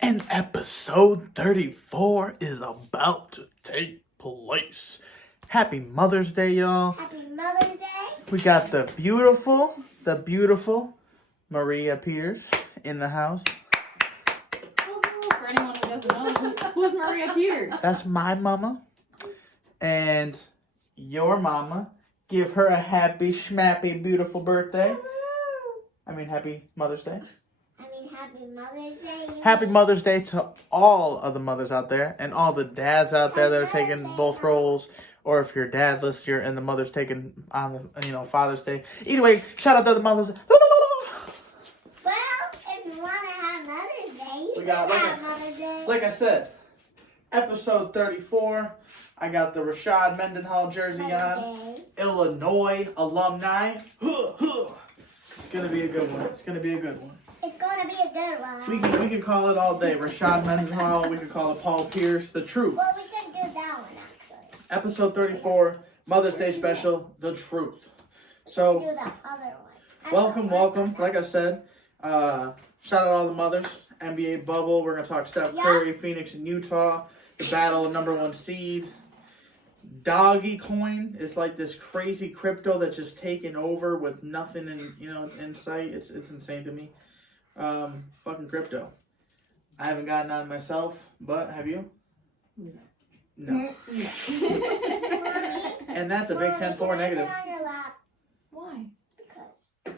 And episode 34 is about to take place. Happy Mother's Day, y'all. Happy Mother's Day. We got the beautiful Maria Peters in the house. For anyone who doesn't know, who's Maria Peters? That's my mama. And your mama. Give her a happy, schmappy, beautiful birthday. Happy Mother's Day. Happy Mother's Day. Happy Mother's Day to all of the mothers out there and all the dads out there that are taking both roles. Or if you're dadless, you're and the mother's taking on the Father's Day. Either way, shout out to the mothers. Well, if you want to have Mother's Day, you should have Mother's Day. Like I said, episode 34. I got the Rashad Mendenhall jersey on. Illinois alumni. It's gonna be a good one. It's gonna be a good one. It's gonna be a good one. We can call it all day. Rashad Mendenhall. We could call it Paul Pierce. The Truth. Well, we could do that one actually. Episode 34, Mother's Day special, The Truth. So, do that other one. welcome. Like I said, shout out all the mothers. NBA bubble. We're gonna talk Steph Curry, Phoenix, and Utah. The battle of #1 seed. Doggy coin is like this crazy crypto that's just taken over with nothing in sight. It's insane to me. Fucking crypto. I haven't gotten on myself, but have you? No. And that's a Big 10-4 negative. On your lap. Why? Because.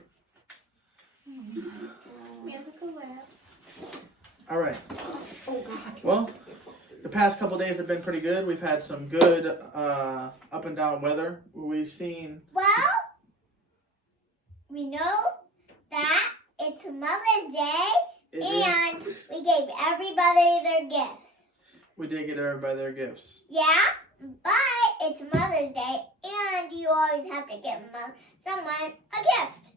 Musical raps. All right. Oh God. Well, the past couple days have been pretty good. We've had some good up and down weather. We've seen. Well, we know that it's Mother's Day, and we gave everybody their gifts. We did get everybody their gifts. Yeah, but it's Mother's Day, and you always have to give someone a gift.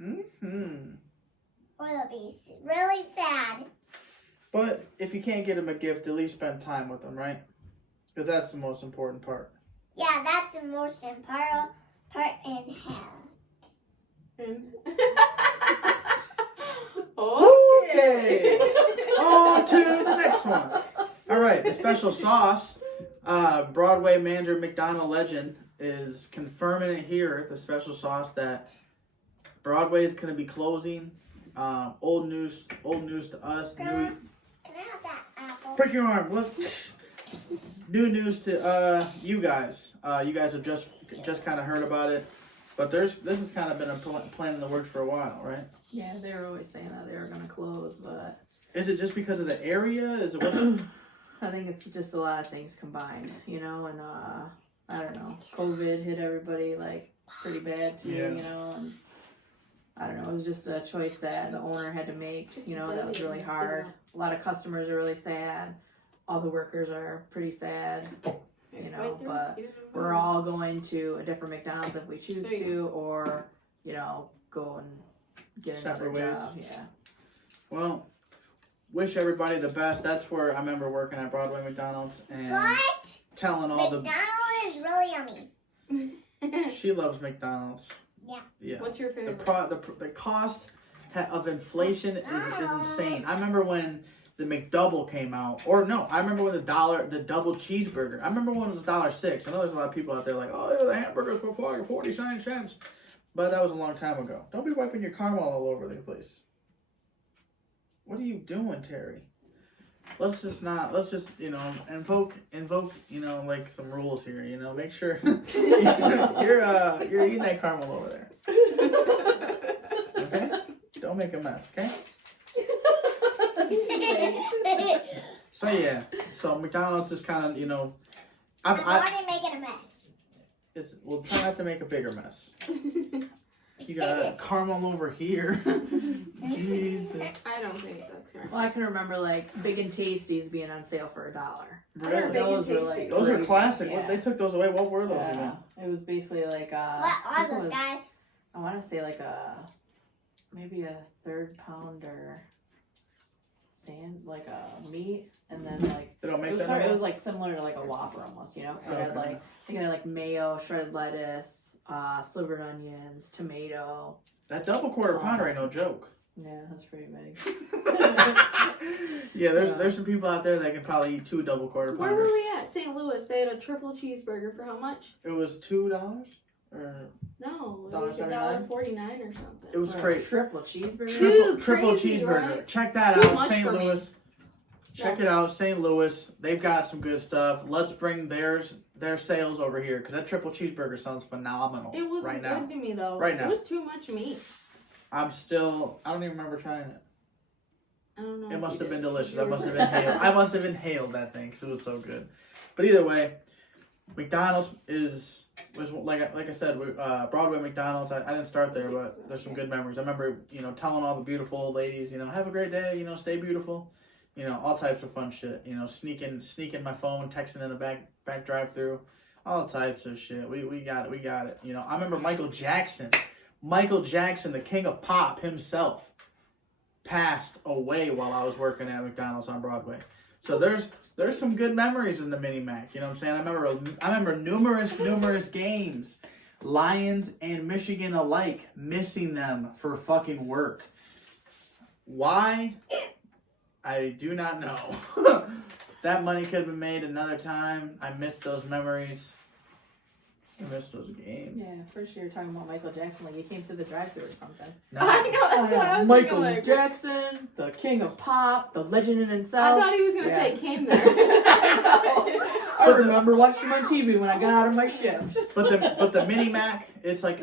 Mm-hmm. Or they'll be really sad. But if you can't get them a gift, at least spend time with them, right? Because that's the most important part. Yeah, that's the most important part in hell. Okay. On to the next one. All right, the special sauce. Broadway manager McDonald legend is confirming it here. The special sauce that Broadway is going to be closing. Old news to us. Grandma, can I have that apple? Break your arm. Look. New news to you guys. You guys have just kind of heard about it, but this has kind of been a plan in the works for a while, right? Yeah, they were always saying that they were gonna close, but Is it just because of the area? Is it what? I think it's just a lot of things combined, and I don't know. COVID hit everybody like pretty bad too, and I don't know. It was just a choice that the owner had to make. That was really hard. A lot of customers are really sad. All the workers are pretty sad. But we're all going to a different McDonald's if we choose to, or go and get another job. Yeah. Well, wish everybody the best. That's where I remember working at Broadway McDonald's and telling all McDonald's is really yummy. She loves McDonald's. Yeah. What's your favorite? The cost of inflation is insane. I remember when the McDouble came out, or no, I remember when the double cheeseburger. I remember when it was $1.06. I know there's a lot of people out there like, oh, yeah, the hamburgers were 49 cents, but that was a long time ago. Don't be wiping your caramel all over the place. What are you doing, Terry? Let's just invoke like some rules here. Make sure you're eating that caramel over there. Okay, don't make a mess. Okay. So McDonald's is kind of I'm already making a mess. We'll try not to make a bigger mess. You got caramel over here. Jesus. I don't think that's correct. Well, I can remember like Big and Tasties being on sale for $1. Really? Those are classic. Yeah. They took those away. What were those again? It was basically like what are those guys? I want to say like maybe a 1/3 pounder like a meat, and then like They don't make it that. was like similar to like a Whopper almost, So it had like I think it had like mayo, shredded lettuce, slivered onions, tomato. That double quarter pounder ain't no joke. Yeah, that's pretty big. Yeah, there's some people out there that can probably eat 2 double quarter pounders. Where were we at? St. Louis. They had a triple cheeseburger for how much? It was $2 or No, it was like $1.79? $1.49 or something. it was For a crazy. triple cheeseburger. Triple Crazy, cheeseburger. right? Check that Too out, much St. for me. Louis. Check it out, St. Louis. They've got some good stuff. Let's bring their sales over here because that triple cheeseburger sounds phenomenal. It wasn't right now. good to me though. Right now. It was too much meat. I don't even remember trying it. I don't know. It if must you have been did. delicious. You I were must have right. inhaled. I must have inhaled that thing because it was so good. But either way, McDonald's was like I said, Broadway McDonald's. I didn't start there, but there's some good memories. I remember telling all the beautiful old ladies, have a great day, stay beautiful, all types of fun shit. Sneaking my phone, texting in the back drive-through, all types of shit. We got it. I remember Michael Jackson, the king of pop himself, passed away while I was working at McDonald's on Broadway. So there's some good memories in the Mini Mac. You know what I'm saying? I remember numerous games, Lions and Michigan alike, missing them for fucking work. Why? I do not know. That money could have been made another time. I miss those memories. I miss those games. Yeah, first you were talking about Michael Jackson, like he came through the drive-thru or something. No. I know, that's what I was Michael thinking, like, Jackson, the king of pop, the legend in I himself. thought he was gonna say came there. I remember watching him on TV when I got out of my shift. But the Mini Mac, it's a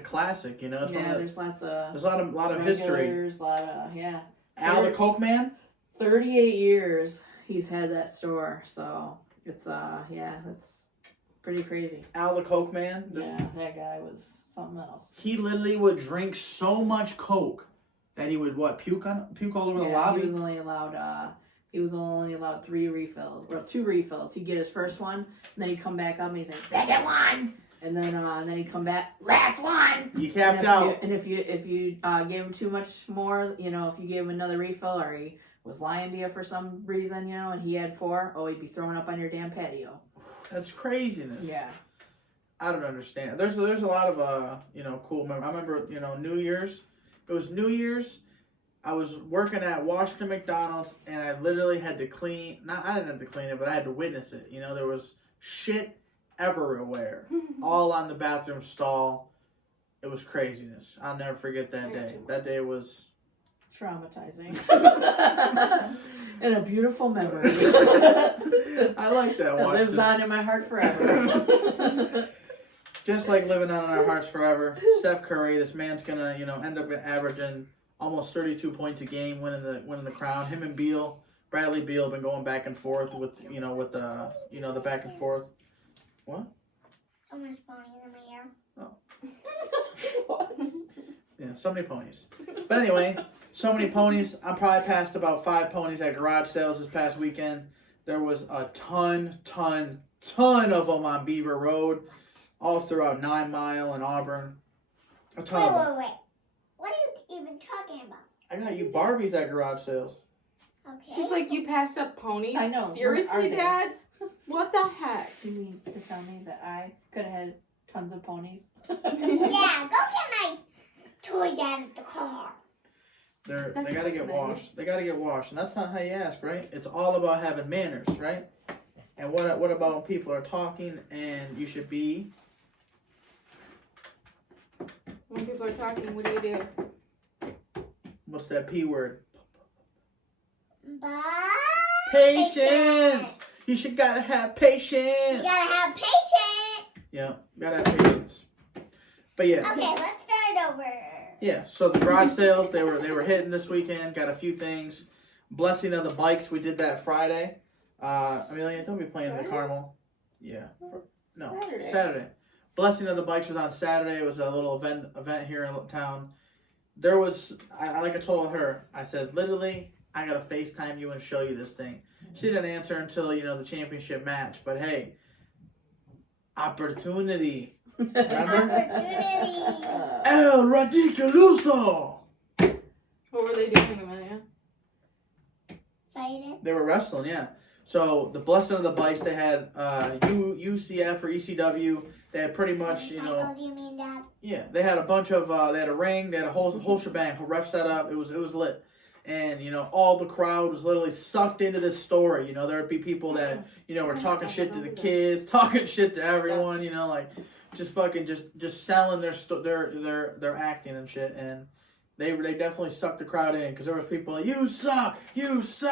classic. It's one of There's lots of there's a lot of history. regulars, lot of Al the Coke Man. 38 years he's had that store, so it's that's pretty crazy. Al the Coke Man. Yeah, that guy was something else. He literally would drink so much Coke that he would puke all over the lobby. He was only allowed 3 refills, or 2 refills. He'd get his first one, and then he'd come back up and he'd say, second one! And then he'd come back, last one! You capped out. And if you gave him too much more, if you gave him another refill, or he was lying to you for some reason, and he had 4, he'd be throwing up on your damn patio. That's craziness. Yeah. I don't understand. There's a lot of cool memories. I remember New Year's. It was New Year's. I was working at Washington McDonald's, and I literally had to clean. I didn't have to clean it, but I had to witness it. There was shit everywhere, all on the bathroom stall. It was craziness. I'll never forget that day. That day was traumatizing. And a beautiful memory. I like that. It lives on in my heart forever. Just like living on in our hearts forever. Steph Curry, this man's gonna, end up averaging almost 32 points a game, winning the crown. Him and Bradley Beal, been going back and forth with the back and forth. What? Someone's ponies in my ear. Oh. What? Yeah, so many ponies. But anyway, so many ponies. I probably passed about 5 ponies at garage sales this past weekend. There was a ton of them on Beaver Road, all throughout 9 Mile and Auburn. A ton of them. Wait. What are you even talking about? I got you Barbies at garage sales. Okay. She's like, you passed up ponies? I know. Seriously, Where are they? Dad? What the heck? You mean to tell me that I could have had tons of ponies? Yeah, go get my toys out of the car. They gotta get nice. washed. They gotta get washed, and that's not how you ask, right? It's all about having manners, right? And what about when people are talking and you should be? When people are talking, what do? What's that P word? Bye. Patience. You should gotta have patience. You gotta have patience. Yeah, gotta have patience. But yeah. Okay, let's start over. Yeah, so the garage sales, they were hitting this weekend. Got a few things. Blessing of the bikes, we did that Friday. Amelia, don't be playing in the Carmel. Yeah. No, Saturday. Blessing of the bikes was on Saturday. It was a little event here in town. There was, like I told her, I said, literally, I gotta FaceTime you and show you this thing. She didn't answer until, the championship match. But hey, opportunity. Remember? Opportunity. El Radicaluso! What were they doing, Amelia? Fighting. They were wrestling, yeah. So the Blessing of the Bikes, they had UCF or ECW. They had pretty much, you know. Motorcycles, you mean, Dad? Yeah, they had a bunch of. They had a ring. They had a whole shebang. Ref set up. It was lit. And, you know, all the crowd was literally sucked into this story. You know, there would be people that, you know, were talking shit to the kids, talking shit to everyone, you know, like, just fucking just selling their acting and shit. And they definitely sucked the crowd in, because there was people like, you suck! There was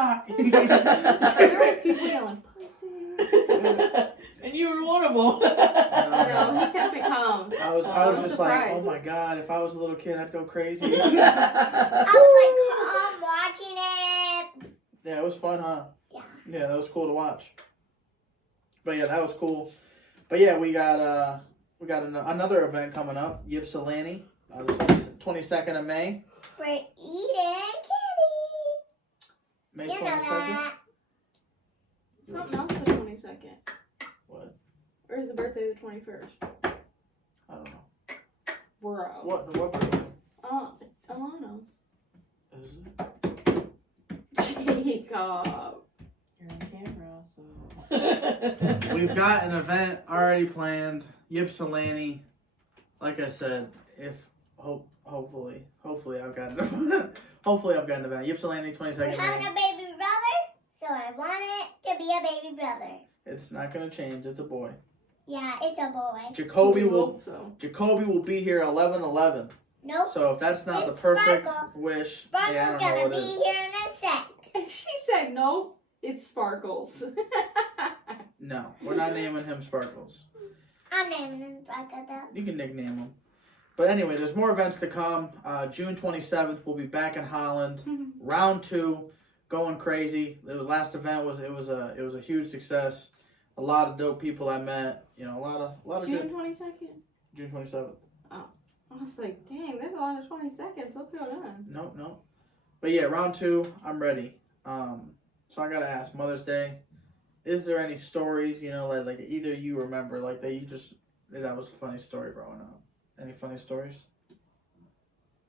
people yelling, pussy. And you were one of them. No, he kept it calm. I was just like, surprised. oh my God, if I was a little kid, I'd go crazy. I was like, watching it. Yeah, it was fun, huh? Yeah. Yeah, that was cool to watch. But yeah, that was cool. But yeah, we got another event coming up, Ypsilanti, the 22nd of May. We're eating candy. May You know 22nd. that. Something else the 22nd. What? Or is the birthday the 21st? I don't know. Bro. What birthday? Alano's. Is it? Jacob. You're on camera, so. We've got an event already planned, Ypsilanti. Like I said, if hopefully I've got an event. Hopefully I've got an event. Ypsilanti, 22nd We're having May. a baby brother, so I want it to be a baby brother. It's not gonna change. It's a boy. Yeah, it's a boy. Jacoby We will hope so. be here 11/11. Nope. So if that's not the It's perfect Sparkle. wish, Sparkle's yeah, I don't know gonna what be it is. here in a sec. And she said, no, it's Sparkles. No, we're not naming him Sparkles. I'm naming him Sparkle though. You can nickname him. But anyway, there's more events to come. June 27th, we'll be back in Holland. Round 2, going crazy. The last event was a huge success. A lot of dope people I met. You know, a lot of June good. 22nd. June 27th. I was like, dang, there's a lot of 22nds. What's going on? No. But yeah, round 2, I'm ready. So I gotta ask, Mother's Day, is there any stories, you know, like either you remember, like that was a funny story growing up? Any funny stories?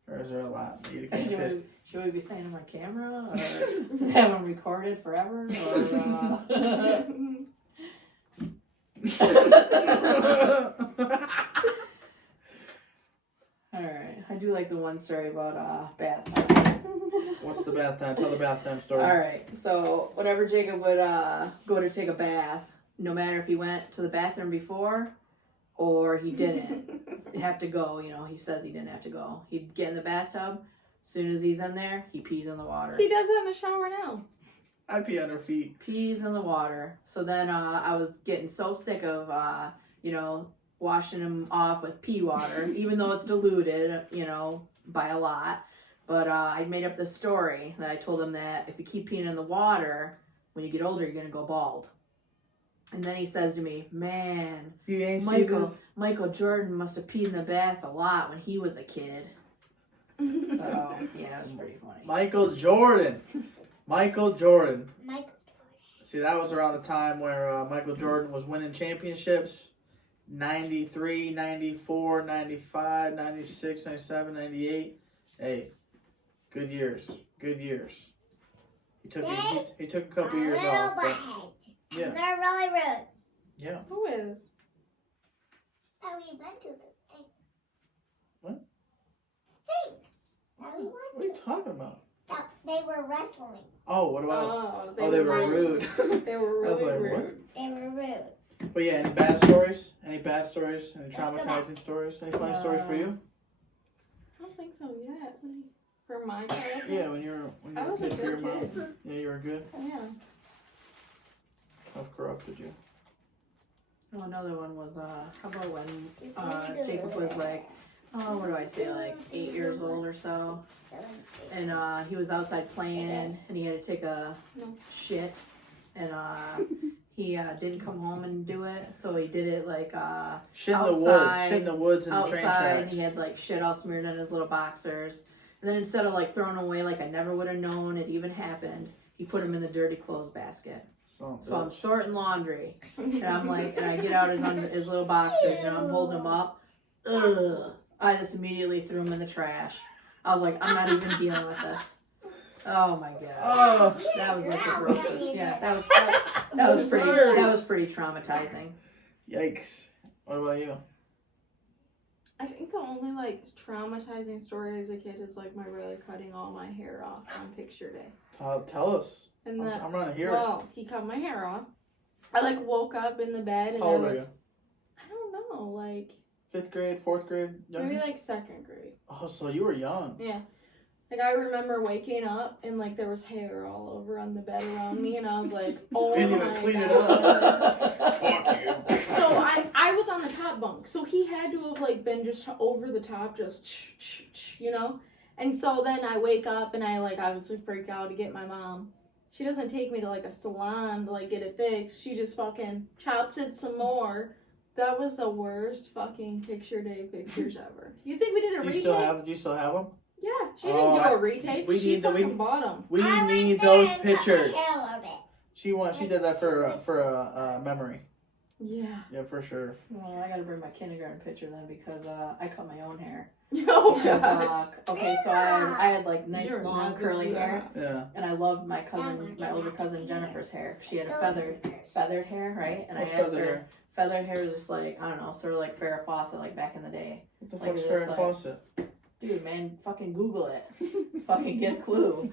Or is there a lot that you can't pick? Should we be saying them on camera, or have them recorded forever, or? All right, I do like the one story about bath time. What's the bath time? Tell the bath time story. All right, so whenever Jacob would go to take a bath, no matter if he went to the bathroom before or he didn't have to go, you know, he says he didn't have to go. He'd get in the bathtub. As soon as he's in there, he pees in the water. He does it in the shower now. I pee on her feet. Pees in the water. So then I was getting so sick of, you know, washing him off with pee water, even though it's diluted, you know, by a lot. But I made up this story that I told him that if you keep peeing in the water, when you get older, you're going to go bald. And then he says to me, man, You ain't see this? Michael Jordan must have peed in the bath a lot when he was a kid. So, yeah, it was pretty funny. Michael Jordan. Michael. See, that was around the time where Michael Jordan was winning championships. 93, 94, 95, 96, 97, 98. Hey, good years. He took a couple years little off. But, buttheads. yeah. And they're really rude. Yeah. Who is? That we went to the thing. What? Thing. That we went What are you talking about? That they were wrestling. Oh, what about? Oh, They were rude. They were I was really like, rude. what? They were rude. But yeah, any bad stories? Any Let's go traumatizing stories? Any funny stories for you? I don't think so yet. For my childhood? Yeah, when you were I was a a kid for your good mom. kid. Yeah, you were good. Yeah. How corrupted you? Oh, another one was, how about when Jacob was like, what do I say, like 8 years old or so. And he was outside playing and he had to take a shit. And he didn't come home and do it. So he did it like Shit in outside, the woods and the train outside. And tracks. he had like shit all smeared on his little boxers. And then instead of like throwing away like I never would have known it even happened, he put him in the dirty clothes basket. So I'm sorting laundry, and I'm like, and I get out his little boxers, and I'm holding him up. Ugh! I just immediately threw him in the trash. I was like, I'm not even dealing with this. Oh my god, Oh, that was like the grossest. Yeah, that was pretty traumatizing. yikes! What about you? I think the only like traumatizing story as a kid is like my brother cutting all my hair off on picture day. Tell us. And I'm gonna hear it. well, he cut my hair off. I like woke up in the bed and How old there are was you? I don't know, like 5th grade, 4th grade? maybe like 2nd grade. Oh, so you were young. Yeah. Like I remember waking up and like there was hair all over on the bed around me and I was like, oh You didn't my even clean it God. up. Fuck you. So I was on the top bunk, so he had to have like been just over the top, just you know. And so then I wake up and I like obviously freak out to get my mom. She doesn't take me to like a salon to like get it fixed. She just fucking chops it some more. That was the worst fucking picture day pictures ever. You think we did a Do retake? you still have them? Yeah, she didn't do a retake. we She need the- we- fucking bought them. We I need went there those and cut my pictures. hair a little bit. She did that for a memory. Yeah. Yeah, for sure. Well, I gotta bring my kindergarten picture then because I cut my own hair. Oh Because, gosh. okay, so I had like nice You're long not curly gonna do hair, Yeah. and I loved my older cousin Jennifer's hair. She had a feathered hair, right? And What's I asked feathered her, hair? feathered hair is just like, I don't know, sort of like Farrah Fawcett, like back in the day. What the Like fuck is this, Farrah like- Fawcett? Dude, man, fucking Google it. Fucking get a clue.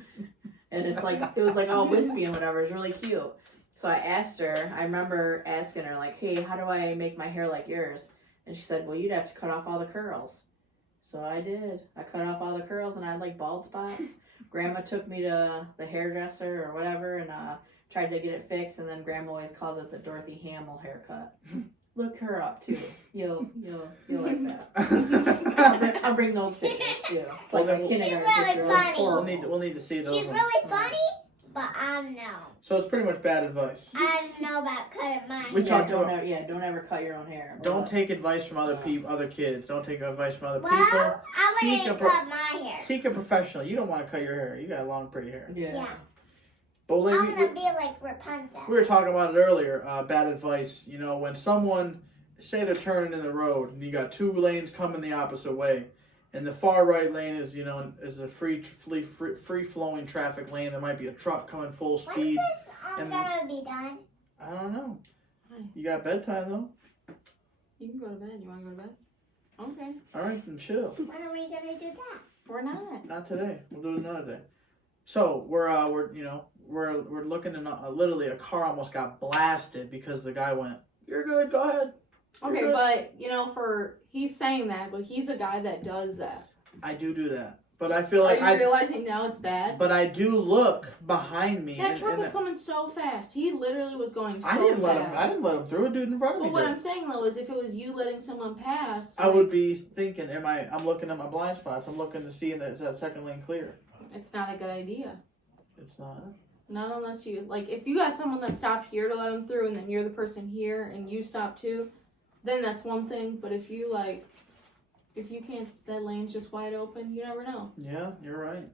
And it's like, it was like all wispy and whatever. It was really cute. So I asked her, I remember asking her, like, hey, how do I make my hair like yours? And she said, well, you'd have to cut off all the curls. So I did. I cut off all the curls and I had like bald spots. Grandma took me to the hairdresser or whatever and tried to get it fixed. And then Grandma always calls it the Dorothy Hamill haircut. Look her up too. You'll like that. I'll bring those pictures too. It's like Well, my then- kindergarten She's really picture. It was funny. horrible. We'll need to see those She's ones. really funny, but I don't know. So it's pretty much bad advice. I don't know about cutting my We hair. talked don't about- ever, don't ever cut your own hair. Don't take advice from other other kids. Don't take advice from other people. Well, I Seek wouldn't a cut my hair. Seek a professional. You don't want to cut your hair. You got long, pretty hair. Yeah. Yeah. But I'm like, gonna be like Rapunzel. we were talking about it earlier. Bad advice. You know, when someone say they're turning in the road and you got 2 lanes coming the opposite way, and the far right lane is a free flowing traffic lane. There might be a truck coming full When's speed. this and- gonna be done? I don't know. Hi. You got bedtime though. You can go to bed. You want to go to bed? Okay. All right, then chill. When are we gonna do that? We're not. Not today. We'll do it another day. So we're looking and literally a car almost got blasted because the guy went, "You're good. Go ahead." You're Okay, good." but he's saying that, but he's a guy that does that. I do that, but I feel Are like you realizing now it's bad? but I do look behind me. That and- truck and was coming so fast. He literally was going so I didn't let fast. him. I didn't let him through. A dude in front of Well, me. what did. I'm saying though is, if it was you letting someone pass, I would be thinking, I'm looking at my blind spots. I'm looking to see is that second lane clear. It's not a good idea. It's not. Not unless you if you got someone that stopped here to let them through, and then you're the person here and you stop too, then that's one thing. But if you can't, that lane's just wide open. You never know. Yeah, you're right.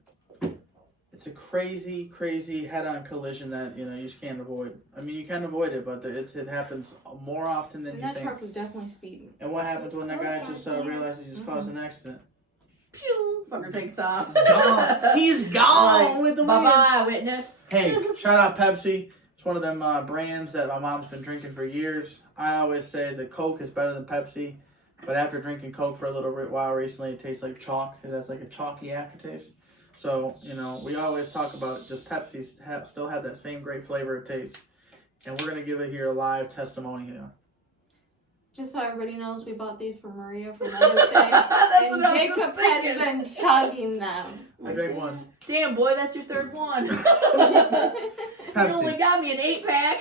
It's a crazy, crazy head-on collision that you just can't avoid. I mean, you can avoid it, but it happens more often than And you that think. truck was definitely speeding. And what happens when that guy just realizes he just caused an accident? Pew! Fucker takes off. Gone. He's gone with the wind. Bye-bye, witness. Hey, shout out Pepsi. It's one of them brands that my mom's been drinking for years. I always say that Coke is better than Pepsi, but after drinking Coke for a little while recently, it tastes like chalk. It has like a chalky aftertaste. So, we always talk about just Pepsi still have that same great flavor it tastes. And we're going to give it here a live testimony here. Just so everybody knows, we bought these for Maria for Mother's Day, That's and what I was Jacob just has thinking. been chugging them. I drank one. Damn, boy, that's your third one. You only Pepsi. got me an 8-pack.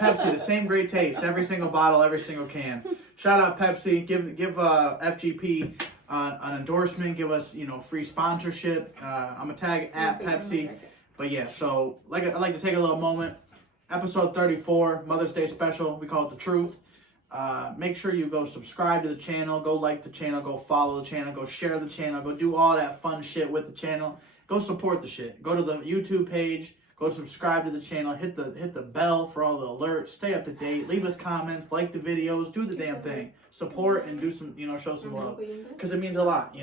Pepsi, the same great taste. Every single bottle, every single can. Shout out Pepsi. Give FGP an endorsement. Give us free sponsorship. I'm gonna tag at Pepsi. But yeah, so I'd like to take a little moment. Episode 34, Mother's Day special. We call it The Truth. Make sure you go subscribe to the channel, go like the channel, go follow the channel, go share the channel, go do all that fun shit with the channel. Go support the shit. Go to the YouTube page, go subscribe to the channel, hit the bell for all the alerts, stay up to date, leave us comments, like the videos, do the damn thing. Support and do some, show some love. Because it means a lot,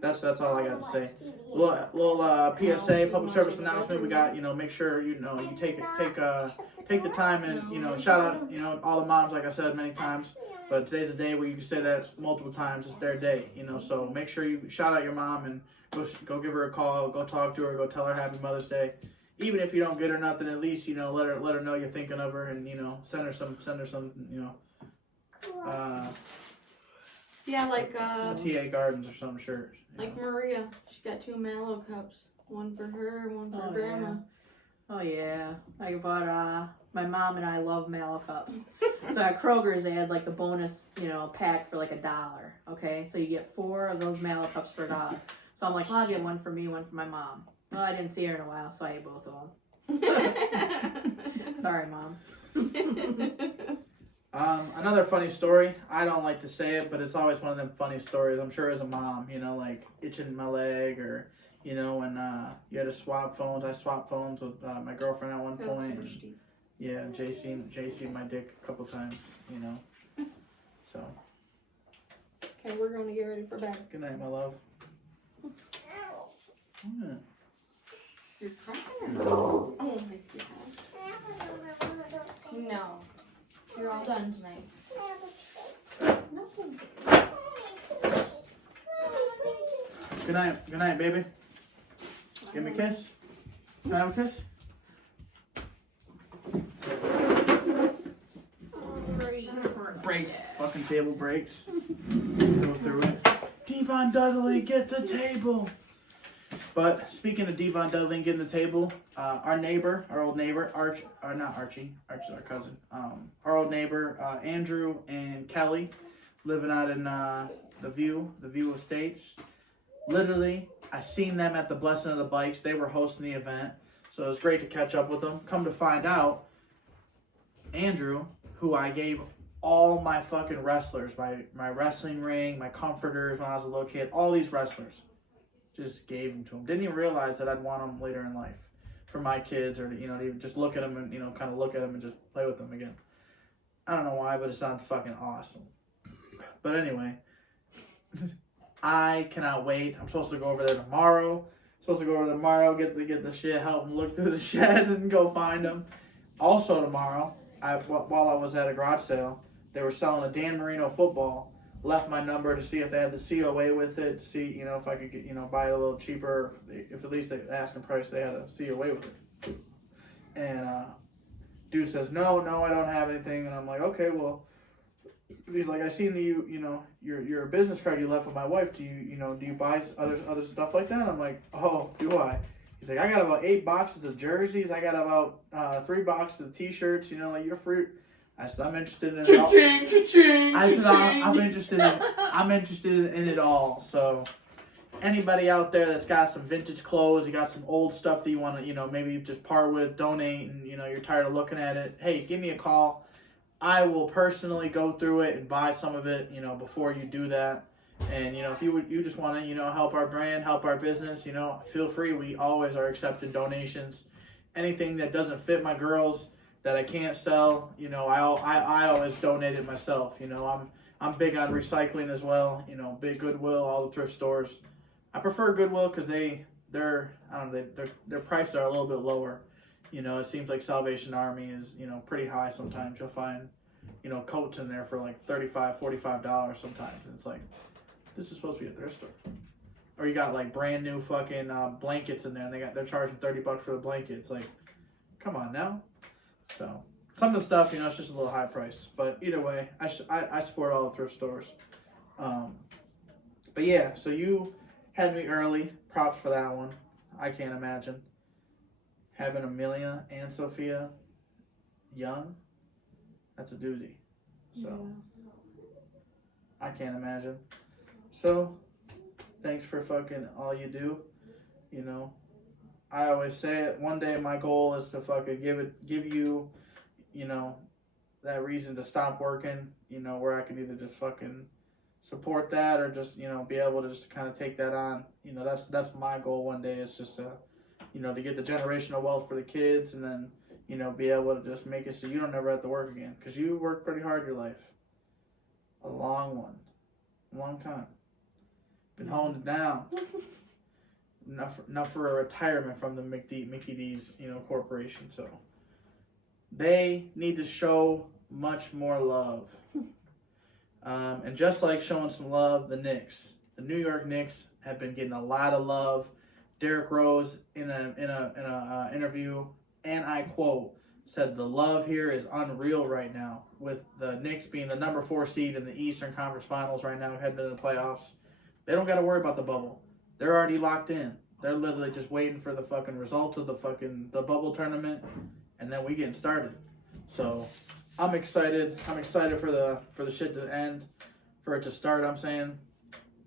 That's all I got to say. Little PSA, public service announcement. We got, make sure you take the time and shout out, all the moms, like I said many times. But today's a day where you can say that multiple times. It's their day, you know. So make sure you shout out your mom and go give her a call, go talk to her, go tell her Happy Mother's Day. Even if you don't get her nothing, at least you know let her know you're thinking of her, and you know send her some you know. Yeah, like TA Gardens or some shirt. Like Maria, she got 2 Mallow cups, one for her, one for Grandma. Yeah. Oh yeah, I bought my mom and I love Mallow cups. So at Kroger's they had like the bonus, you know, pack for like $1. Okay, so you get 4 of those Mallow cups for $1. So I'm like, well, I'll get one for me, one for my mom. Well, I didn't see her in a while, so I ate both of them. Sorry, Mom. Another funny story. I don't like to say it, but it's always one of them funny stories. I'm sure as a mom, you know, like itching my leg, or you know, when you had to swap phones. I swapped phones with my girlfriend at one point. And, yeah, JC my dick a couple times, you know. So. Okay, we're going to get ready for bed. Good night, my love. Yeah. You're cracking or no? Oh my god. No. You're all done tonight. Good night, baby. Give me a kiss. Can I have a kiss? Break. Fucking table breaks. Go through it. Devon Dudley, get the table. But speaking of Devon Dudley and getting the table, our old neighbor, Archie's our cousin. Our old neighbor, Andrew and Kelly, living out in the View Estates. Literally, I seen them at the Blessing of the Bikes. They were hosting the event, so it was great to catch up with them. Come to find out, Andrew, who I gave all my fucking wrestlers, my wrestling ring, my comforters when I was a little kid, all these wrestlers. Just gave them to him. Didn't even realize that I'd want them later in life for my kids, or you know, to even just look at them and you know, kind of look at them and just play with them again. I don't know why, but it sounds fucking awesome. But anyway, I cannot wait. I'm supposed to go over there tomorrow. Get the shit, help them look through the shed and go find them. Also tomorrow, while I was at a garage sale, they were selling a Dan Marino football. Left my number to see if they had the COA with it, to see, you know, if I could get, you know, buy it a little cheaper, if at least the asking price they had a COA with it. And dude says, no, I don't have anything. And I'm like, okay, well, he's like, I seen your business card you left with my wife. Do you buy other stuff like that? And I'm like, oh, do I? He's like, I got about 8 boxes of jerseys. I got about 3 boxes of t-shirts. You know, like you're fruit. I said, I'm interested in it all. I said, I'm interested in it all. So anybody out there that's got some vintage clothes, you got some old stuff that you want to, you know, maybe just part with, donate, and, you know, you're tired of looking at it, hey, give me a call. I will personally go through it and buy some of it, you know, before you do that. And, you know, if you just want to, you know, help our brand, help our business, you know, feel free. We always are accepting donations. Anything that doesn't fit my girls, that I can't sell, you know, I always donate it myself. You know, I'm big on recycling as well. You know, big Goodwill, all the thrift stores. I prefer Goodwill because their prices are a little bit lower. You know, it seems like Salvation Army is, you know, pretty high sometimes. You'll find, you know, coats in there for like $35, $45 sometimes. And it's like, this is supposed to be a thrift store. Or you got like brand new fucking blankets in there, and they're charging $30 for the blankets. Like, come on now. So some of the stuff, you know, it's just a little high price. But either way, I support all the thrift stores. But yeah, so you had me early. Props for that one. I can't imagine having Amelia and Sophia young. That's a doozy. So I can't imagine. So thanks for fucking all you do. You know, I always say it. One day my goal is to fucking give you, you know, that reason to stop working, you know, where I can either just fucking support that or just, you know, be able to just kind of take that on. You know, that's my goal one day, is just to, you know, to get the generational wealth for the kids, and then, you know, be able to just make it so you don't ever have to work again. Because you worked pretty hard your life. A long one. A long time. Been holding it down. Enough for a retirement from the Mickey D's, you know, corporation. So they need to show much more love. And just like showing some love, the Knicks, the New York Knicks, have been getting a lot of love. Derrick Rose in a interview, and I quote, said the love here is unreal right now, with the Knicks being the number 4 seed in the Eastern Conference Finals right now, heading to the playoffs. They don't got to worry about the bubble. They're already locked in. They're literally just waiting for the fucking results of the bubble tournament, and then we getting started. So I'm excited. I'm excited for the shit to end, for it to start. I'm saying,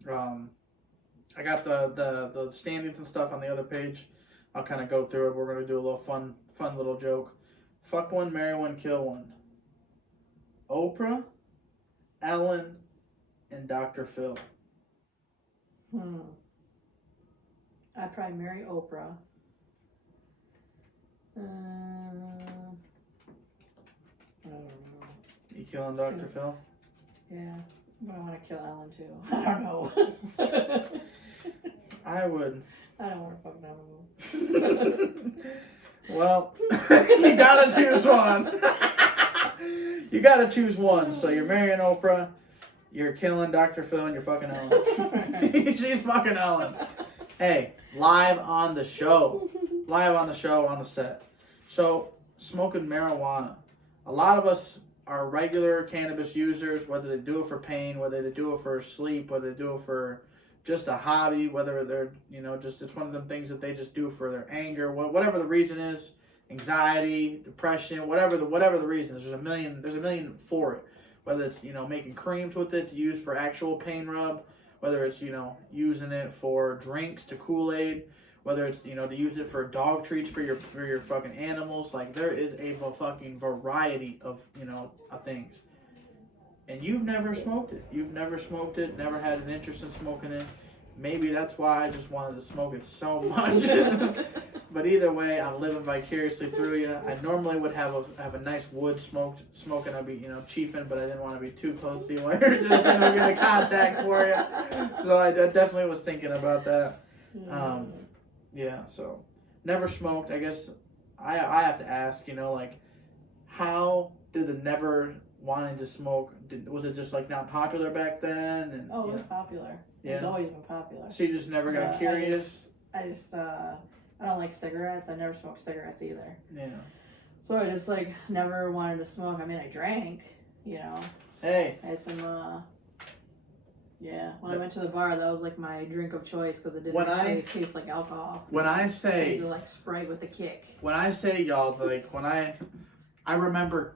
I got the standings and stuff on the other page. I'll kind of go through it. We're gonna do a little fun little joke. Fuck one, marry one, kill one. Oprah, Ellen, and Dr. Phil. I'd probably marry Oprah. I don't know. You killing Dr. Phil? Yeah. I want to kill Ellen too. I don't know. I would. I don't want to fuck Ellen. Well, you gotta choose one. You gotta choose one. So you're marrying Oprah, you're killing Dr. Phil, and you're fucking Ellen. She's fucking Ellen. Hey, live on the show. Live on the show, on the set. So, smoking marijuana. A lot of us are regular cannabis users, whether they do it for pain, whether they do it for sleep, whether they do it for just a hobby, whether they're, just it's one of them things that they just do for their anger, whatever the reason is, anxiety, depression, whatever the reason is. There's a million for it. Whether it's, making creams with it to use for actual pain rub, whether it's, using it for drinks to Kool-Aid, whether it's, to use it for dog treats for your fucking animals. Like, there is a fucking variety of, of things. And you've never smoked it. You've never smoked it, never had an interest in smoking it. Maybe that's why I just wanted to smoke it so much. But either way, I'm living vicariously through you. I normally would have a nice wood smoking. I'd be, chiefing, but I didn't want to be too close to you where you're just, get a contact for you. So I definitely was thinking about that. Yeah, so never smoked. I guess I have to ask, how did the never wanting to smoke, was it just like not popular back then? And, it was popular. Yeah. It's always been popular. So you just never got curious? I don't like cigarettes. I never smoked cigarettes either. Yeah. So I just never wanted to smoke. I mean, I drank, Hey. I had some, when I went to the bar, that was my drink of choice because it didn't actually taste like alcohol. When I say... It was like Sprite with a kick. When I say, y'all, when I remember,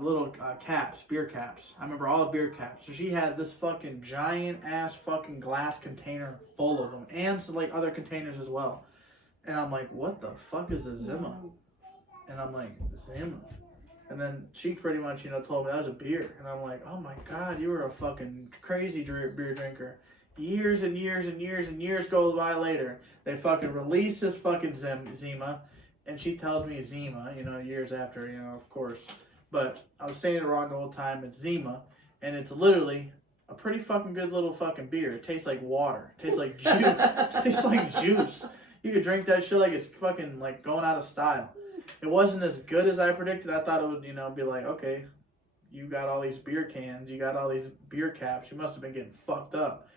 little caps, beer caps. I remember all the beer caps. So she had this fucking giant ass fucking glass container full of them, and some other containers as well. And I'm like, what the fuck is a Zima? And I'm like, Zima. And then she pretty much, told me that was a beer. And I'm like, oh my God, you were a fucking crazy beer drinker. Years and years and years and years goes by later. They fucking release this fucking Zima. And she tells me Zima, years after, of course. But I was saying it wrong the whole time. It's Zima. And it's literally a pretty fucking good little fucking beer. It tastes like water. It tastes like juice. It tastes like juice. You could drink that shit like it's fucking going out of style. It wasn't as good as I predicted. I thought it would, be like, okay, you got all these beer cans. You got all these beer caps. You must have been getting fucked up.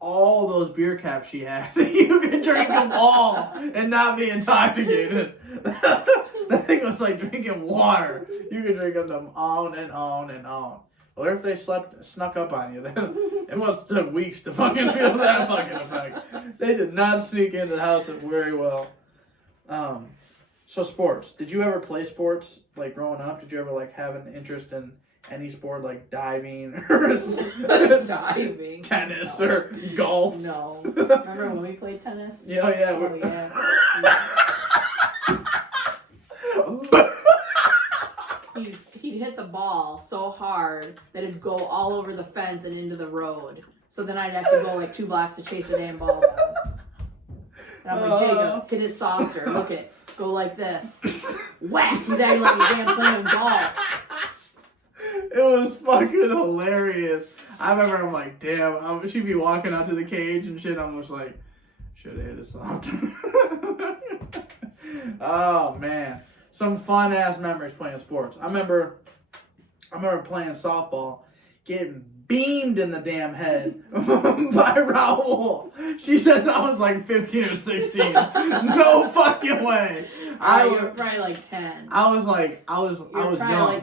All those beer caps she had, you could drink them all and not be intoxicated. That thing was like drinking water. You could drink them on and on and on. What if they snuck up on you? Then it must have took weeks to fucking feel that fucking effect. They did not sneak into the house very well. So sports. Did you ever play sports growing up? Did you ever have an interest in any sport like diving or diving, tennis or golf? No. Remember when we played tennis? Yeah. Oh yeah. He'd hit the ball so hard that it'd go all over the fence and into the road. So then I'd have to go 2 blocks to chase the damn ball down. And I'm like, Jacob, hit it softer. Look it. Go like this. Whack! He's acting like a damn playing golf. It was fucking hilarious. I remember I'm like, damn, she'd be walking out to the cage and shit. I'm just like, should have hit it softer. Oh, man. Some fun-ass memories playing sports. I remember playing softball getting beamed in the damn head by Raul. She says I was like 15 or 16. No fucking way. You were probably like 10. I was young. Like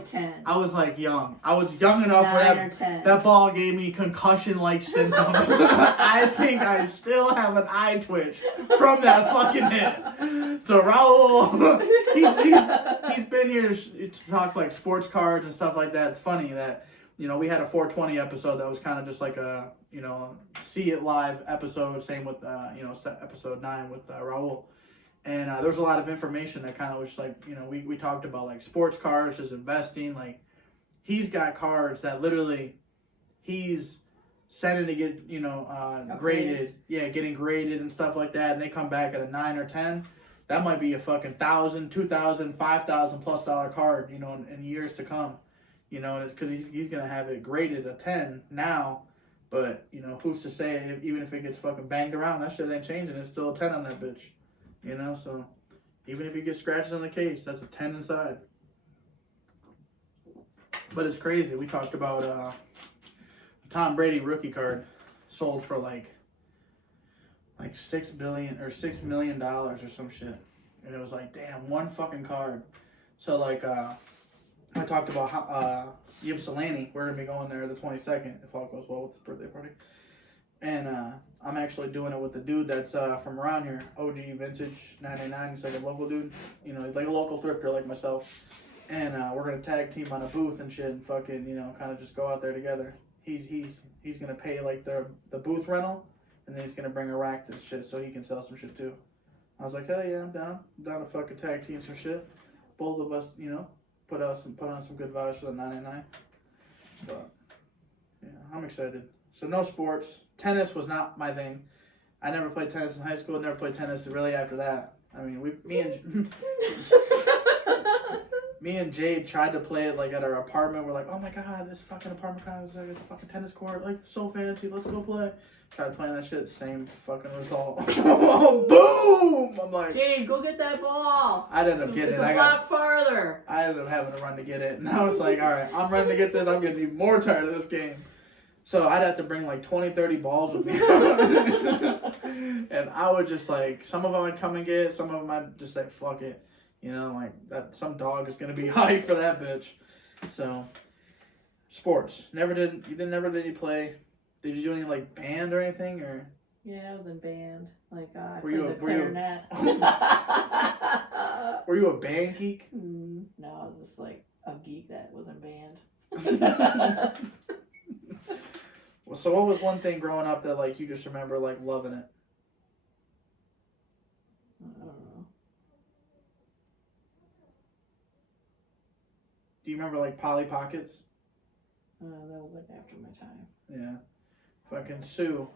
10. I was like young. I was young enough 9 where or 10. that ball gave me concussion-like symptoms. I think I still have an eye twitch from that fucking hit. So Raul, he's been here to talk like sports cards and stuff like that. It's funny that, you know, we had a 420 episode that was kind of just like a, you know, see it live episode. Same with, you know, episode 9 with Raul. And there was a lot of information that kind of was like, you know, we talked about like sports cards, just investing. Like, he's got cards that literally he's sending to get, you know, graded. Yeah, getting graded and stuff like that. And they come back at a 9 or 10. That might be a fucking $1,000, $2,000, $5,000+ card, you know, in years to come. You know, and it's because he's going to have it graded a 10 now. But, you know, who's to say, even if it gets fucking banged around, that shit ain't changing. It's still a 10 on that bitch. You know, so even if you get scratches on the case, that's a 10 inside. But it's crazy. We talked about Tom Brady rookie card sold for like $6 million or some shit. And it was like, damn, one fucking card. So like I talked about how Ypsilanti, we're gonna be going there the 22nd if all goes well with his birthday party. And I'm actually doing it with the dude that's from around here, OG Vintage 99. He's like a local dude, you know, like a local thrifter like myself. And we're gonna tag team on a booth and shit, and fucking, you know, kind of just go out there together. He's gonna pay like the booth rental, and then he's gonna bring a rack to shit so he can sell some shit too. I was like, hell yeah, I'm down. I'm down to fucking tag team some shit. Both of us, you know, put on some good vibes for the 99. But yeah, I'm excited. So no sports. Tennis was not my thing. I never played tennis in high school. Never played tennis really after that. I mean, me and Jade tried to play it like at our apartment. We're like, oh my god, this fucking apartment complex, like, it's a fucking tennis court, like so fancy. Let's go play. Tried playing that shit, same fucking result. Boom! I'm like, Jade, go get that ball. I ended up getting it's it. a block farther. I ended up having to run to get it, and I was like, all right, I'm running to get this. I'm getting even more tired of this game. So I'd have to bring like 20, 30 balls with me. And I would just like, some of them I'd come and get, some of them I'd just say, fuck it. You know, like that, some dog is going to be hyped for that bitch. So, sports. Never did you play? Did you do any like band or anything? Or? Yeah, I was in band. Like, I Were played you a- the clarinet. Were you a band geek? No, I was just like a geek that was in band. Well, so what was one thing growing up that like you just remember like loving it? I don't know. Do you remember like Polly Pockets? That was like after my time. Yeah. Fucking Sue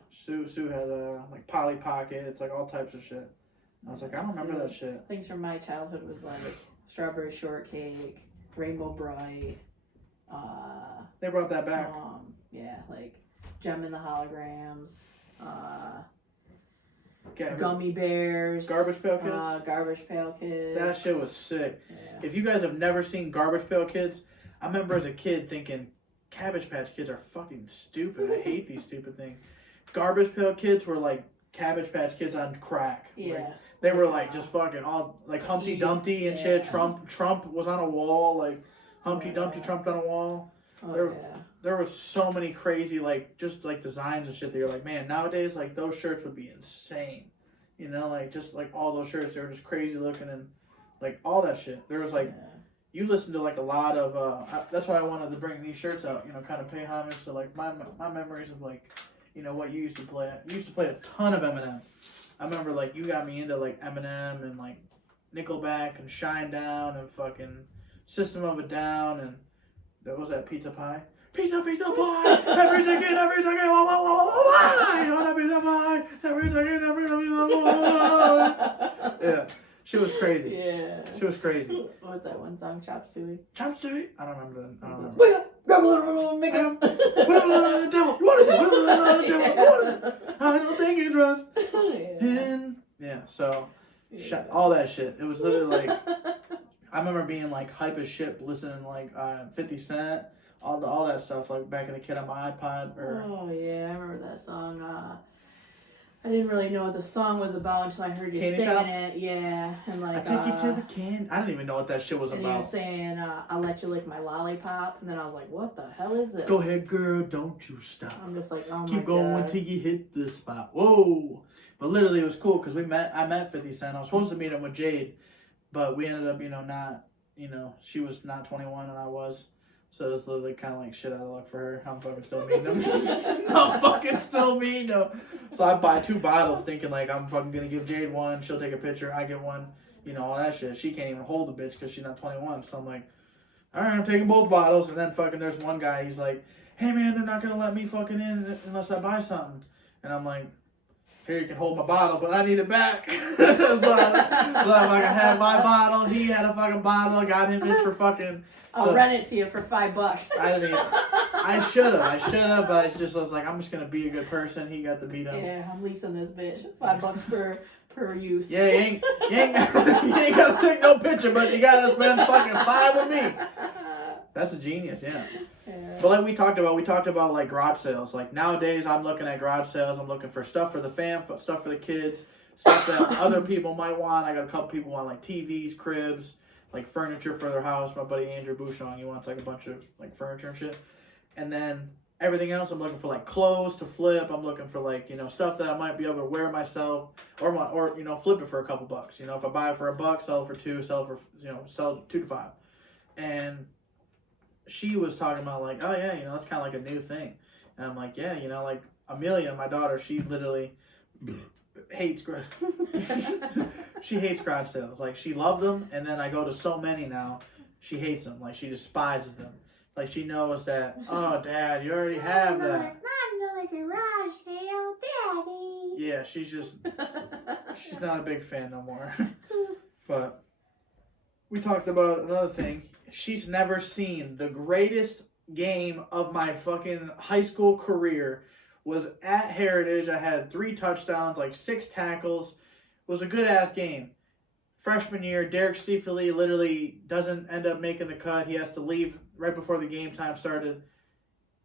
had like Polly Pockets, like all types of shit. I was like, I don't remember that shit. Things from my childhood was like Strawberry Shortcake, Rainbow Bright. They brought that back. Yeah, like Gem and the Holograms. Okay, Gummy Bears. Garbage Pail Kids? Garbage Pail Kids. That shit was sick. Yeah. If you guys have never seen Garbage Pail Kids, I remember as a kid thinking, Cabbage Patch Kids are fucking stupid. I hate these stupid things. Garbage Pail Kids were like Cabbage Patch Kids on crack. Yeah. Like, they were like just fucking all like Humpty Dumpty and shit. Trump was on a wall. Like Humpty Dumpty trumped on a wall. There was so many crazy like just like designs and shit that you're like, man, nowadays like those shirts would be insane. You know, like just like all those shirts, they were just crazy looking and like all that shit. There was like you listen to like a lot of that's why I wanted to bring these shirts out, you know, kind of pay homage to like my memories of like, you know, what you used to play. You used to play a ton of Eminem. I remember like you got me into like Eminem and like Nickelback and Shinedown and fucking System of a Down and what was that, Pizza Pie? Pizza pie, every second, why? You want a pizza pie, every second, yeah. She was crazy. Yeah. She was crazy. What's that one song? Chop Suey? Chop Suey? I don't remember that. Wake up! Grab a little, make it up. The devil. You want it? The devil. You want it? I don't think you trust. Yeah, so all that shit. It was literally like, I remember being like hype as shit listening to like 50 Cent, all that stuff, like Back in the Kid on my iPod. Oh yeah, I remember that song. I didn't really know what the song was about until I heard you Candy singing Shop? it. Yeah, and I like take you to the can. I didn't even know what that shit was and about. he was saying, "I'll let you lick my lollipop," and then I was like, "What the hell is this?" Go ahead, girl, don't you stop. I'm just like, "Oh my Keep going God." till you hit the spot. Whoa! But literally, it was cool because I met 50 Cent. I was supposed to meet him with Jade, but we ended up, not, she was not 21 and I was. So it was literally kind of like shit out of luck for her. I'm fucking still meeting him. I'm fucking still meeting him. So I buy 2 bottles thinking like I'm fucking gonna give Jade one. She'll take a picture. I get one. All that shit. She can't even hold a bitch because she's not 21. So I'm like, all right, I'm taking both bottles. And then fucking there's one guy. He's like, hey man, they're not gonna let me fucking in unless I buy something. And I'm like, here, you can hold my bottle, but I need it back. so I fucking had my bottle. He had a fucking bottle. I got him in for fucking. I'll rent it to you for $5. I should have, but I was like, I'm just gonna be a good person. He got to beat him. Yeah, I'm leasing this bitch. $5 per use. Yeah, you ain't gotta take no picture, but you gotta spend fucking $5 with me. That's a genius, yeah. But like we talked about like garage sales. Like nowadays, I'm looking at garage sales. I'm looking for stuff for the fam, stuff for the kids, stuff that other people might want. I got a couple people want like TVs, cribs, like furniture for their house. My buddy Andrew Bouchon, he wants like a bunch of like furniture and shit. And then everything else, I'm looking for like clothes to flip. I'm looking for like stuff that I might be able to wear myself, or flip it for a couple bucks. If I buy it for $1, sell it for $2, sell it for sell it $2 to $5, and she was talking about like, oh yeah, that's kind of like a new thing. And I'm like, yeah, like Amelia, my daughter, she literally hates she hates garage sales. Like she loved them, and then I go to so many now, she hates them. Like she despises them. Like she knows that, oh Dad, you already have that. Not another garage sale, Daddy. Yeah, she's not a big fan no more. But we talked about another thing. She's never seen the greatest game of my fucking high school career was at Heritage. I had 3 touchdowns, like 6 tackles. It was a good ass game. Freshman year, Derek Stiefele literally doesn't end up making the cut. He has to leave right before the game time started.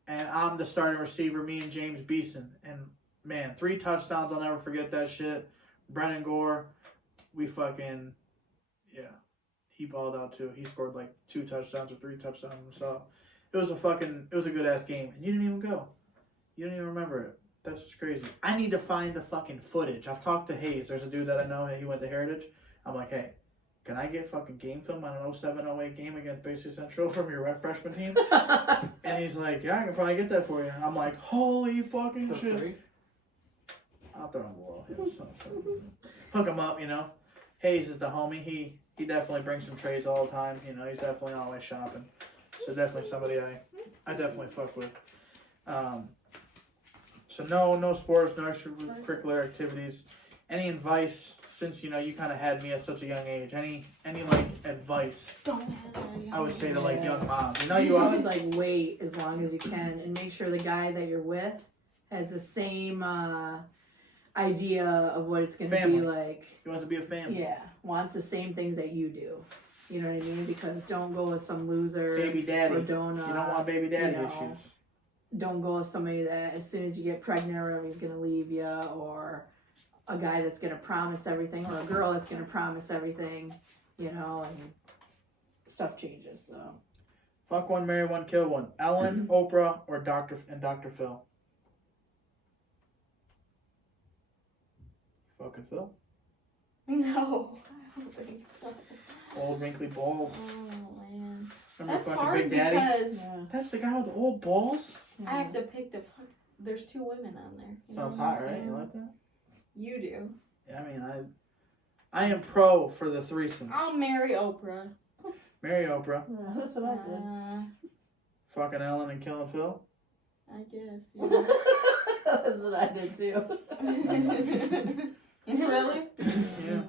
And I'm the starting receiver, me and James Beeson. And man, 3 touchdowns, I'll never forget that shit. Brennan Gore, we fucking, yeah. He balled out too. He scored like 2 touchdowns or 3 touchdowns himself. It was a good ass game. And you didn't even go. You didn't even remember it. That's just crazy. I need to find the fucking footage. I've talked to Hayes. There's a dude that I know. He went to Heritage. I'm like, hey, can I get fucking game film on an 07-08 game against Basic Central from your freshman team? And he's like, yeah, I can probably get that for you. I'm like, holy fucking shit. Free? I'll throw him below. Hook him up, Hayes is the homie. He definitely brings some trades all the time. He's definitely always shopping. So definitely somebody I definitely fuck with. So no sports, no extracurricular activities. Any advice, since you kind of had me at such a young age? Any like advice? Don't have that. I would say to like young moms. You would like wait as long as you can and make sure the guy that you're with has the same idea of what it's going to be like. He wants to be a family. Yeah, wants the same things that you do. You know what I mean? Because don't go with some loser. Baby daddy. Or don't, you don't want baby daddy issues. Don't go with somebody that as soon as you get pregnant or whatever, he's going to leave you, or a guy that's going to promise everything, or a girl that's going to promise everything, and stuff changes. So, fuck one, marry one, kill one. Ellen, Oprah, or Dr. Phil. Fucking Phil. No, I don't think so. Old wrinkly balls. Oh man, Remember that's fucking hard Big Daddy? because That's the guy with the old balls. I have to pick the. There's 2 women on there. Sounds hot, right? You like that? You do. Yeah, I mean, I am pro for the threesomes. I'll marry Oprah. Marry Oprah. yeah, that's what I did. Fucking Ellen and killing Phil. I guess. Yeah. That's what I did too. Really? Yeah.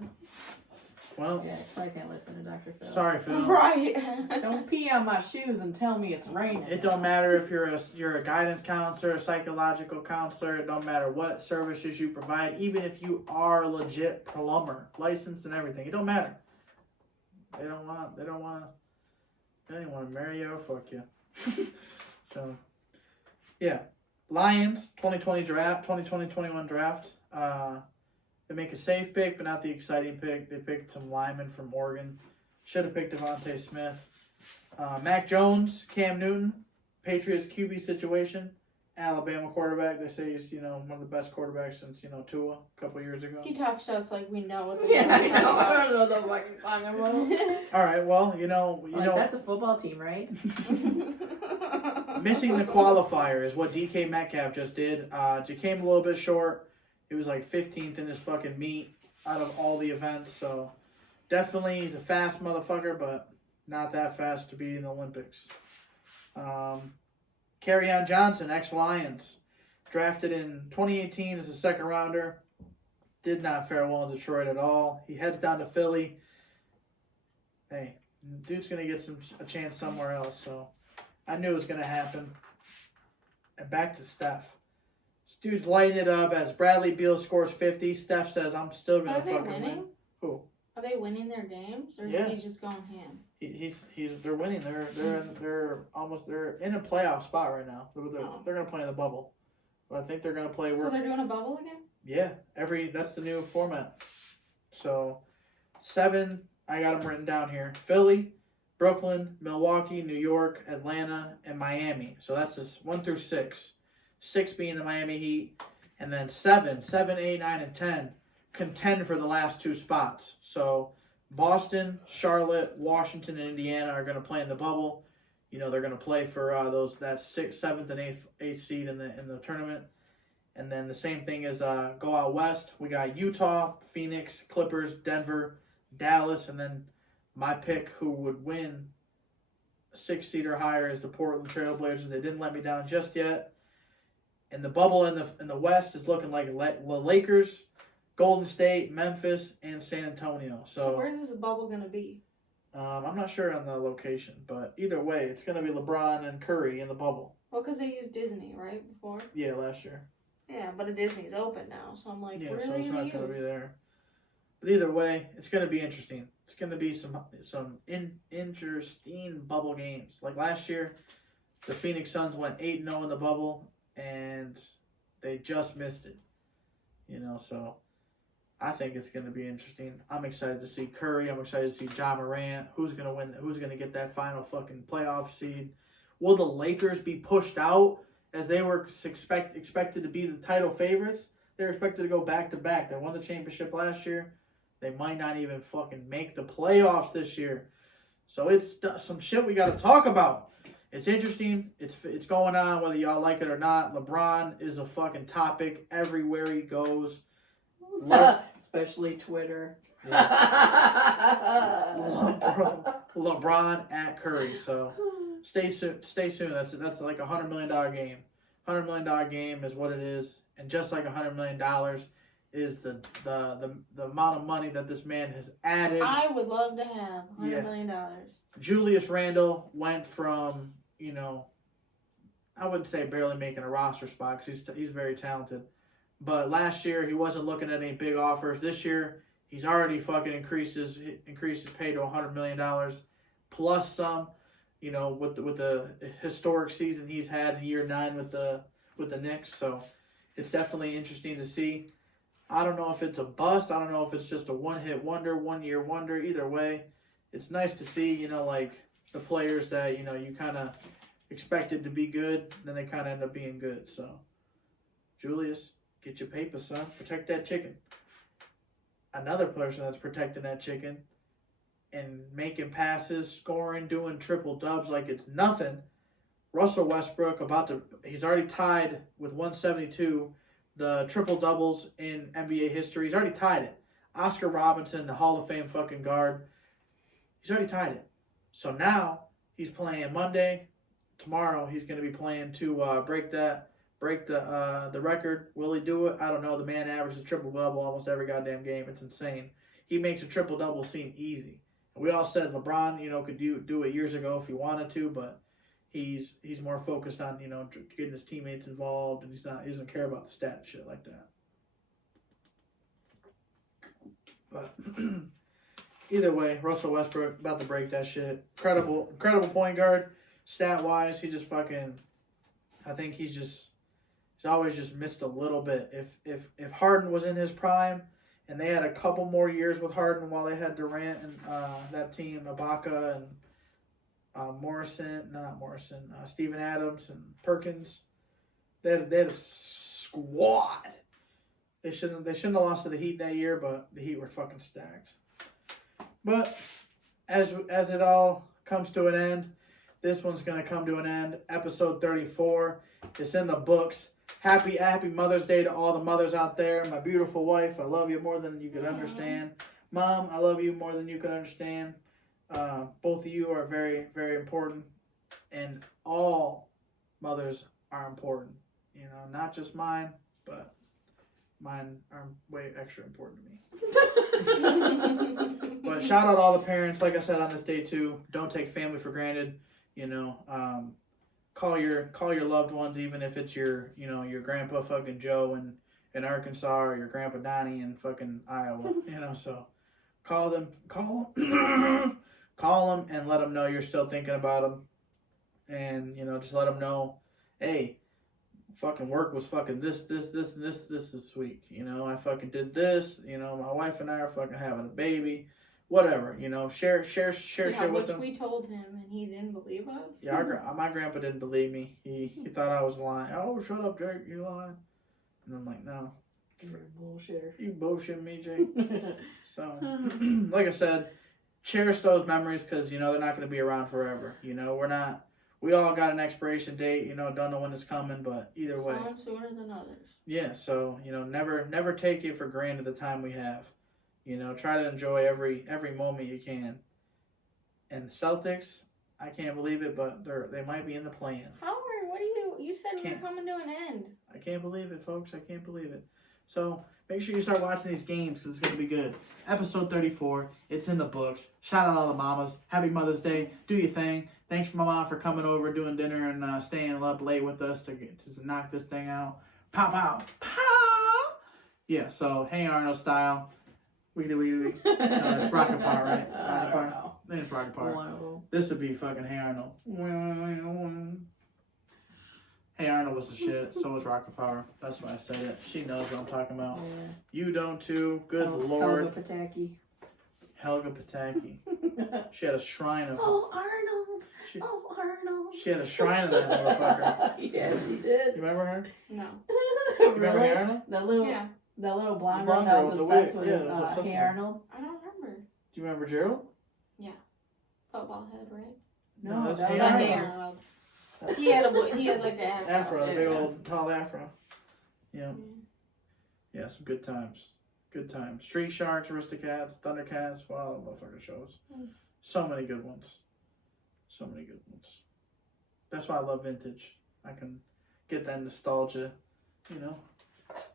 Well, Yeah, so I can't listen to Dr. Phil. sorry, Phil. Right. Don't pee on my shoes and tell me it's raining. It don't matter if you're a guidance counselor, a psychological counselor. It don't matter what services you provide. Even if you are a legit plumber, licensed and everything, it don't matter. They don't want to marry you or fuck you. So, yeah. Lions 2020-21 draft. They make a safe pick, but not the exciting pick. They picked some linemen from Oregon. Should have picked Devontae Smith. Mac Jones, Cam Newton, Patriots QB situation. Alabama quarterback. They say he's, one of the best quarterbacks since, Tua a couple years ago. He talks to us like we know what the Yeah, I know. I fuck don't know what the fuck he's talking about. All right, well, That's a football team, right? missing the qualifier is what DK Metcalf just did. Just came a little bit short. He was like 15th in his fucking meet out of all the events. So definitely he's a fast motherfucker, but not that fast to be in the Olympics. Kerryon Johnson, ex-Lions, drafted in 2018 as a second rounder. Did not fare well in Detroit at all. He heads down to Philly. Hey, dude's going to get a chance somewhere else. So I knew it was going to happen. And back to Steph. This dude's lighting it up as Bradley Beal scores 50. Steph says, I'm still going to fucking win. Who? Are they winning their games, or Yeah. is he just going ham? They're winning. They're in a playoff spot right now. They're gonna play in the bubble, but I think they're gonna play. So they're doing a bubble again? Yeah, that's the new format. So 7, I got them written down here: Philly, Brooklyn, Milwaukee, New York, Atlanta, and Miami. So that's this 1 through 6. 6 being the Miami Heat, and then 7, 8, 9, and 10 contend for the last 2 spots. So Boston, Charlotte, Washington, and Indiana are going to play in the bubble. They're going to play for that 6th, 7th, and 8th seed in the tournament. And then the same thing is go out west. We got Utah, Phoenix, Clippers, Denver, Dallas, and then my pick who would win 6 seed or higher is the Portland Trailblazers. They didn't let me down just yet. And the bubble in the West is looking like the Lakers, Golden State, Memphis, and San Antonio. So where's this bubble going to be? I'm not sure on the location, but either way, it's going to be LeBron and Curry in the bubble. Well, because they used Disney, right, before? Yeah, last year. Yeah, but Disney's open now, so I'm like, Yeah, what so are they it's going not to going to use? be there. But either way, it's going to be interesting. It's going to be some interesting bubble games. Like last year, the Phoenix Suns went 8-0 in the bubble, and they just missed it. So I think it's going to be interesting. I'm excited to see Curry. I'm excited to see Ja Morant. Who's going to win? Who's going to get that final fucking playoff seed? Will the Lakers be pushed out as they were expected to be the title favorites? They're expected to go back-to-back. They won the championship last year. They might not even fucking make the playoffs this year. So it's some shit we got to talk about. It's interesting. It's going on whether y'all like it or not. LeBron is a fucking topic everywhere he goes. Especially Twitter. Yeah. LeBron at Curry. So stay soon. That's like a $100 million game. $100 million game is what it is, and just like $100 million is the amount of money that this man has added. I would love to have $100 million. Julius Randle went from I wouldn't say barely making a roster spot because he's very talented. But last year, he wasn't looking at any big offers. This year, he's already fucking increased his pay to $100 million plus some, with the historic season he's had in year 9 with the Knicks. So it's definitely interesting to see. I don't know if it's a bust. I don't know if it's just a one-hit wonder, one-year wonder. Either way, it's nice to see, like the players that, you kind of expected to be good, then they kind of end up being good. So, Julius, get your paper, son. Protect that chicken. Another person that's protecting that chicken and making passes, scoring, doing triple dubs like it's nothing. Russell Westbrook he's already tied with 172 the triple doubles in NBA history. He's already tied it. Oscar Robinson, the Hall of Fame fucking guard, he's already tied it. So now he's playing Monday. Tomorrow he's going to be playing to break the record. Will he do it? I don't know. The man averages a triple-double almost every goddamn game. It's insane. He makes a triple-double seem easy. And we all said LeBron, could do it years ago if he wanted to, but he's more focused on, getting his teammates involved, and he doesn't care about the stat shit like that. But either way, Russell Westbrook about to break that shit. Incredible point guard. stat-wise, he just fucking, I think he's always just missed a little bit. If Harden was in his prime, and they had a couple more years with Harden while they had Durant and that team, Ibaka and Steven Adams and Perkins, they had a squad. They shouldn't have lost to the Heat that year, but the Heat were fucking stacked. But as it all comes to an end, this one's gonna come to an end. Episode 34. It's in the books. Happy Mother's Day to all the mothers out there. My beautiful wife, I love you more than you could understand. Mom, I love you more than you could understand. Both of you are very, very important. And all mothers are important. You know, not just mine, but mine are way extra important to me. But shout out all the parents, like I said on this day too. Don't take family for granted. You know, call your loved ones, even if it's your grandpa fucking Joe in Arkansas, or your grandpa Donnie in fucking Iowa. You know, so call them, and let them know you're still thinking about them, and just let them know, hey, fucking work was fucking this week. I fucking did this. My wife and I are fucking having a baby. Whatever, share with which them. we told him and he didn't believe us. Yeah, my grandpa didn't believe me. He thought I was lying. Oh, shut up, Jake, you lying. And I'm like, no. You're a bullshitter. You bullshit me, Jake. So, like I said, cherish those memories because, they're not going to be around forever. We all got an expiration date, don't know when it's coming, but either way. Some sooner than others. Yeah, so, never take it for granted the time we have. Try to enjoy every moment you can. And Celtics, I can't believe it, but they might be in the play-in. Howard, you said we're coming to an end. I can't believe it, folks. I can't believe it. So make sure you start watching these games because it's going to be good. Episode 34, it's in the books. Shout out all the mamas. Happy Mother's Day. Do your thing. Thanks for my mom for coming over, doing dinner, and staying up late with us to knock this thing out. Pow, pow, pow. Yeah, so Hey Arnold style. Wiggly. No, it's Rocket Power, right? Rocket Power. I think it's Rocket Power. This would be fucking Hey Arnold. Hey Arnold was the shit. So was Rocket Power. That's why I said it. She knows what I'm talking about. Yeah. You don't too. Good Lord. Helga Pataki. She had a shrine of. Oh, Arnold. Arnold. She had a shrine of that motherfucker. Yeah, she did. You remember her? No. You remember Hey Arnold? That little blonde girl that was obsessed with Hey Arnold. I don't remember. Do you remember Gerald? Yeah. Football head, right? No, that's Hey Hey Arnold. Arnold. He had like an afro. Afro, big old tall afro. Yeah. Yeah, some good times. Good times. Street Sharks, Aristocats, Thundercats, wow, motherfucker shows. So many good ones. So many good ones. That's why I love vintage. I can get that nostalgia,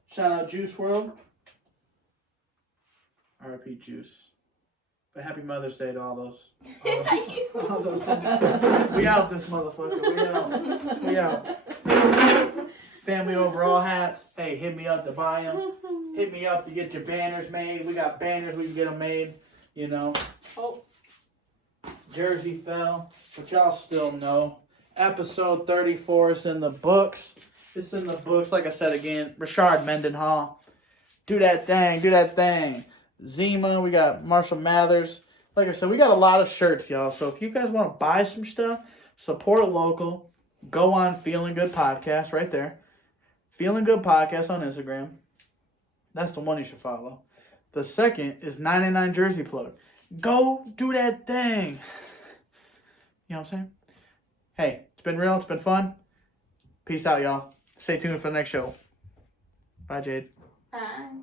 Shout out Juice WRLD. R.I.P. Juice. But happy Mother's Day to all those. All those. We out this motherfucker. We out. Family overall hats. Hey, hit me up to buy them. Hit me up to get your banners made. We got banners. We can get them made. Oh. Jersey fell. But y'all still know. Episode 34 is in the books. It's in the books. Like I said again, Rashard Mendenhall. Do that thing. Zima, we got Marshall Mathers. Like I said, we got a lot of shirts, y'all. So if you guys want to buy some stuff, support local. Go on Feeling Good Podcast right there. Feeling Good Podcast on Instagram. That's the one you should follow. The second is 99 Jersey Plug. Go do that thing. You know what I'm saying? Hey, it's been real. It's been fun. Peace out, y'all. Stay tuned for the next show. Bye, Jade. Bye.